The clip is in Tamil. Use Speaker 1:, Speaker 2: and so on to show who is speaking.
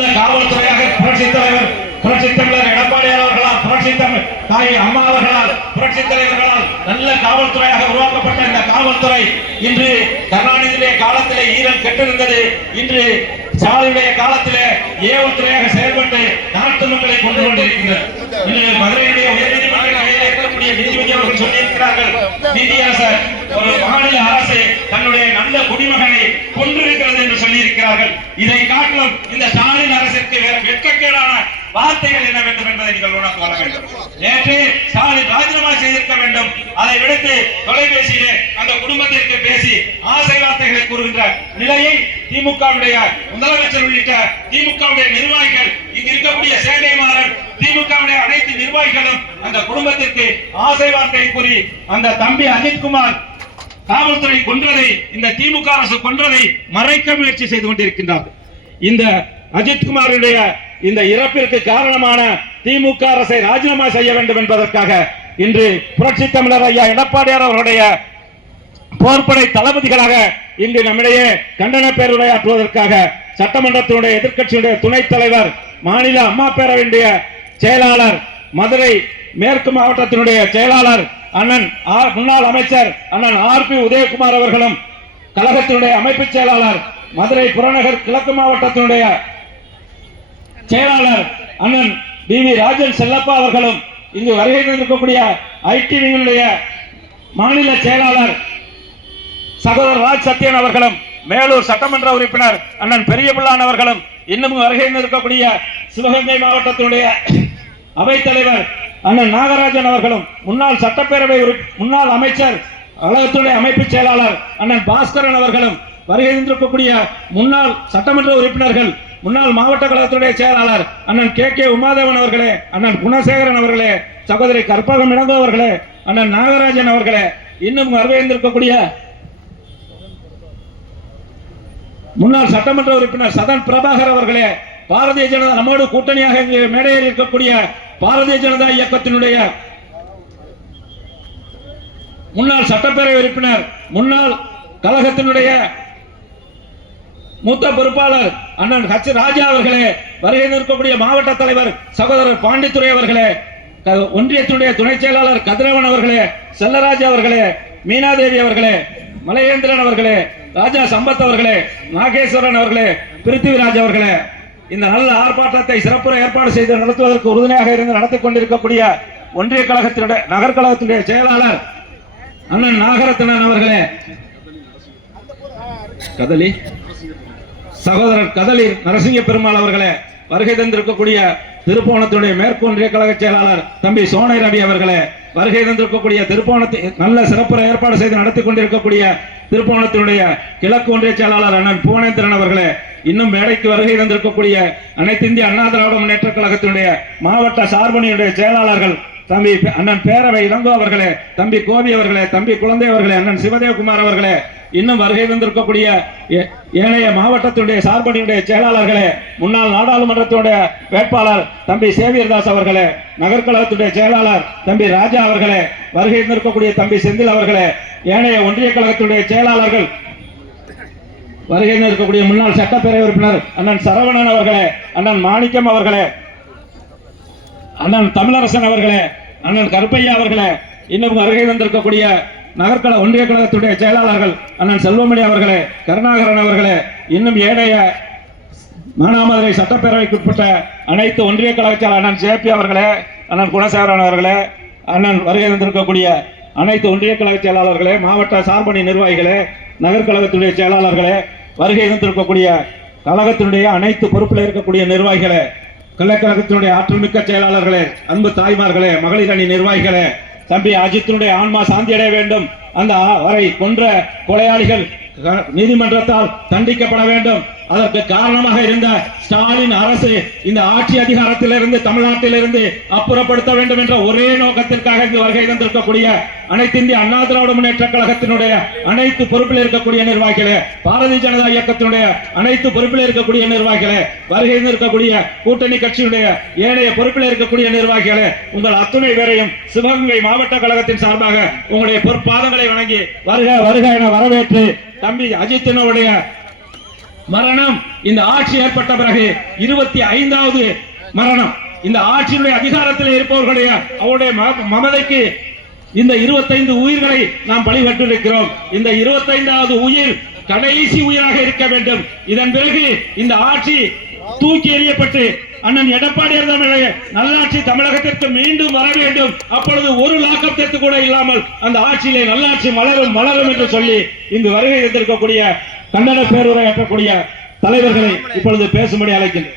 Speaker 1: நல்ல காவல்துறையாக புரட்சி தலைவர் புரட்சி தமிழர் எடப்பாடியார் அவர்களால் புரட்சி தமிழ் தாய் அம்மா அவர்களால் புரட்சி தலைவர்களால் நல்ல காவல்துறையாக உருவாக்கப்பட்ட இந்த காவல்துறை இன்று கருணாநிதியுடைய காலத்திலே ஈரல் கெட்டிருந்தது. இன்று ஸ்டாலினுடைய காலத்திலே ஏவல்துறையாக செயல்பட்டு நாட்டு மக்களை கொண்டு கொண்டிருக்கிறது இன்று மதுரையுடைய உயர்நீதிமன்ற இருக்கக்கூடிய நீதிபதி அவர்கள் சொல்லியிருக்கிறார்கள். நீதியரசர் ஒரு மாநில அரசு தன்னுடைய நல்ல குடிமகனை கொன்றிருக்கிறது என்று சொல்லியிருக்கிறார்கள். இதை காட்டிலும் இந்த ஸ்டாலின் அரசிற்கு வேற வெட்கக்கேடான வார்த்தைகள் என்ன வேண்டும் என்பதை நீங்கள் உணர்ந்து கொள்ள வேண்டும். நேற்று ஸ்டாலின் ராஜினாமா செய்திருக்க வேண்டும். அதை விடுத்து தொலைபேசியிலே அந்த குடும்பத்திற்கு பேசி ஆசை வார்த்தைகளை கூறுகின்ற நிலையை திமுகவுடைய முதலமைச்சர் உள்ளிட்ட திமுகவுடைய நிர்வாகிகள் இங்கு இருக்கக்கூடிய சேகை மாறன் திமுகவுடைய அனைத்து நிர்வாகிகளும் அந்த குடும்பத்திற்கு ஆசை வார்த்தை கூறி அந்த தம்பி அஜித்குமார் காவல்துறை கொன்றதை இந்த திமுக அரசு கொன்றதை மறைக்க முயற்சி செய்து கொண்டிருக்கின்றார்கள். இந்த அஜித்குமாருடைய இந்த இறப்பிற்கு காரணமான திமுக அரசை ராஜினாமா செய்ய வேண்டும் என்பதற்காக இன்று புரட்சி தமிழர் ஐயா எடப்பாடியார் அவருடைய போர்ப்படை தளபதிகளாக இன்று நம்மிடையே கண்டன பேருரையாற்றுவதற்காக சட்டமன்றத்தினுடைய எதிர்க்கட்சியுடைய துணைத் தலைவர் மாநில அம்மா பேரவையினுடைய செயலாளர் மதுரை மேற்கு மாவட்டத்தினுடைய செயலாளர் அண்ணன் ஆர் முன்னாள் அமைச்சர் அண்ணன் ஆர் பி உதயகுமார் அவர்களும் கழகத்தினுடைய அமைப்பு செயலாளர் மதுரை புறநகர் கிழக்கு மாவட்டத்தினுடைய செயலாளர் அண்ணன் பி வி ராஜன் செல்லப்பா அவர்களும் இங்கு வருகை தந்திருக்கக்கூடிய ஐடிவியினுடைய மாநில செயலாளர் சகோதரர் ராஜ் சத்யன் அவர்களும் மேலூர் சட்டமன்ற உறுப்பினர் அண்ணன் பெரியபிள்ளான் அவர்களும் இன்னும் வருகை இருக்கக்கூடிய சிவகங்கை மாவட்டத்தினுடைய அவைத்தலைவர் அண்ணன் நாகராஜன் அவர்களும் முன்னாள் சட்டப்பேரவை முன்னாள் அமைச்சர் கழகத்துடைய அமைப்பு செயலாளர் அண்ணன் பாஸ்கரன் அவர்களும் வருகை தந்திருக்கக்கூடிய முன்னாள் சட்டமன்ற உறுப்பினர்கள் முன்னாள் மாவட்ட கழகத்துடைய செயலாளர் அண்ணன் கே. கே. உமாதேவன் அவர்களே அண்ணன் குணசேகரன் அவர்களே சகோதரி கற்பகம் இளங்கோ அவர்களே அண்ணன் நாகராஜன் அவர்களே இன்னும் வரவேந்திருக்கக்கூடிய முன்னாள் சட்டமன்ற உறுப்பினர் சதன் பிரபாகர் அவர்களே பாரதிய ஜனதா நம்மோடு கூட்டணியாக மேடையில் இருக்கக்கூடிய பாரதிய ஜனதா இயக்கத்தினுடைய முன்னாள் சட்டப்பேரவை உறுப்பினர் முன்னாள் கழகத்தினுடைய மூத்த பொறுப்பாளர் அண்ணன் ஹச் ராஜா அவர்களே வருகை நிற்கக்கூடிய மாவட்ட தலைவர் சகோதரர் பாண்டித்துறை அவர்களே ஒன்றியத்தினுடைய துணை செயலாளர் கதிரவன் அவர்களே செல்லராஜ் அவர்களே மீனாதேவி அவர்களே மலையேந்திரன் அவர்களே ராஜா சம்பத் அவர்களே நாகேஸ்வரன் அவர்களே பிருத்திவிராஜ் அவர்களே. இந்த நல்ல ஆர்ப்பாட்டத்தை சிறப்புற ஏற்பாடு செய்து நடத்துவதற்கு உறுதுணையாக இருந்து நடத்தி கொண்டிருக்கக்கூடிய ஒன்றிய கழகத்தினுடைய நகர் கழகத்தினுடைய செயலாளர் அண்ணன் நாகரத்னன் அவர்களே. கதலி. சகோதரர் கதலி நரசிங்க பெருமாள் அவர்களே வருகை தந்திருக்கக்கூடிய திருப்போணத்துடைய மேற்கு ஒன்றிய கழக செயலாளர் தம்பி சோனை ரவி அவர்களே வருகை தந்திருக்கக்கூடிய திருப்போணத்தை நல்ல சிறப்புற ஏற்பாடு செய்து நடத்தி கொண்டிருக்கக்கூடிய திருப்போணத்தினுடைய கிழக்கு ஒன்றிய செயலாளர் அண்ணன் புவனேந்திரன் அவர்களே இன்னும் மேடைக்கு வருகை தந்திருக்கக்கூடிய அனைத்து இந்திய அண்ணா திராவிட முன்னேற்ற கழகத்தினுடைய மாவட்ட சார்பணியுடைய செயலாளர்கள் தம்பி அண்ணன் பேரவை இளங்கோ அவர்களே தம்பி கோபி அவர்களே தம்பி குழந்தை அவர்களே அண்ணன் சிவதேவகுமார் அவர்களே இன்னும் வருகை தந்திருக்கக்கூடிய ஏ- ஏனைய மாவட்டத்தினுடைய சார்பணியுடைய செயலாளர்களே முன்னாள் நாடாளுமன்றத்தினுடைய வேட்பாளர் தம்பி சேவியர்தாஸ் அவர்களே நகர்கழகத்துடைய செயலாளர் தம்பி ராஜா அவர்களே வருகை தந்திருக்கக்கூடிய தம்பி செந்தில் அவர்களே ஏனைய ஒன்றிய கழகத்துடைய செயலாளர்கள் வருகை இருக்கக்கூடிய முன்னாள் சட்டப்பேரவை உறுப்பினர் அண்ணன் சரவணன் அவர்களே அண்ணன் மாணிக்கம் அவர்களே அண்ணன் தமிழரசன் அவர்களே அண்ணன் கருப்பையா அவர்களே இன்னும் வருகை வந்திருக்கக்கூடிய நகர்கள ஒன்றிய கழகத்துடைய செயலாளர்கள் அண்ணன் செல்வமணி அவர்களே கருணாகரன் அவர்களே இன்னும் ஏனைய மானாமதுரை சட்டப்பேரவைக்குட்பட்ட அனைத்து ஒன்றிய கழக அண்ணன் ஜேபி அவர்களே அண்ணன் குணசேகரன் அவர்களே அண்ணன் வருகை தந்திருக்கக்கூடிய அனைத்து ஒன்றிய கழக செயலாளர்களே மாவட்ட சார்பணி நிர்வாகிகளே நகர்கழகத்துடைய செயலாளர்களே வருகை தந்திருக்கக்கூடிய கழகத்தினுடைய அனைத்து பொறுப்பில் இருக்கக்கூடிய நிர்வாகிகளே கலைக்கழகத்தினுடைய ஆற்றல் மிக்க செயலாளர்களே அன்பு தாய்மார்களே மகளிர் அணி நிர்வாகிகளே தம்பி அஜித்தினுடைய ஆன்மா சாந்தி அடைய வேண்டும். அந்த அவரை வரை கொன்ற கொலையாளிகள் நீதிமன்றத்தால் தண்டிக்கப்பட வேண்டும். அதற்கு காரணமாக இருந்த ஸ்டாலின் அரசு இந்த ஆட்சி அதிகாரத்திலிருந்து தமிழ்நாட்டிலிருந்து அப்புறப்படுத்த வேண்டும் என்ற ஒரே நோக்கத்திற்காக இங்கு வருகை தந்திருக்கக்கூடிய அனைத்து இந்திய அண்ணா திராவிட முன்னேற்ற கழகத்தினுடைய அனைத்து பொறுப்பில் இருக்கக்கூடிய நிர்வாகிகளே பாரதிய ஜனதா இயக்கத்தினுடைய அனைத்து பொறுப்பில் இருக்கக்கூடிய நிர்வாகிகளே வருகை இருக்கக்கூடிய கூட்டணி கட்சியுடைய ஏனைய பொறுப்பில் இருக்கக்கூடிய நிர்வாகிகளே உங்கள் அத்துணை பேரையும் சிவகங்கை மாவட்ட கழகத்தின் சார்பாக உங்களுடைய பொற்பாதங்களை வணங்கி வருக வருக என வரவேற்று தம்பி அஜித்தினுடைய மரணம். இந்த ஆட்சி ஏற்பட்ட பிறகு இருபத்தி ஐந்தாவது மரணம். இந்த ஆட்சியினுடைய அதிகாரத்தில் இருப்பவர்களுடைய அவருடைய ம- மமதைக்கு இந்த 25 உயிர்களை நாம் பலிகட்டிருக்கிறோம் இந்த 25வது உயிர் கடைசி உயிராக இருக்க வேண்டும். இதன் பிறகு இந்த ஆட்சி தூக்கி எறியப்பட்டு அண்ணன் எடப்பாடி தமிழக நல்லாட்சி தமிழகத்திற்கு மீண்டும் வர வேண்டும். அப்பொழுது ஒரு லாக்கத்திற்கு கூட இல்லாமல் அந்த ஆட்சியிலே நல்லாட்சி மலரும் மலரும் என்று சொல்லி இங்கு வருகை இருந்திருக்கக்கூடிய கண்டன பேருரையாற்றக்கூடிய தலைவர்களை இப்பொழுது பேசும்படி அழைக்கின்றேன்.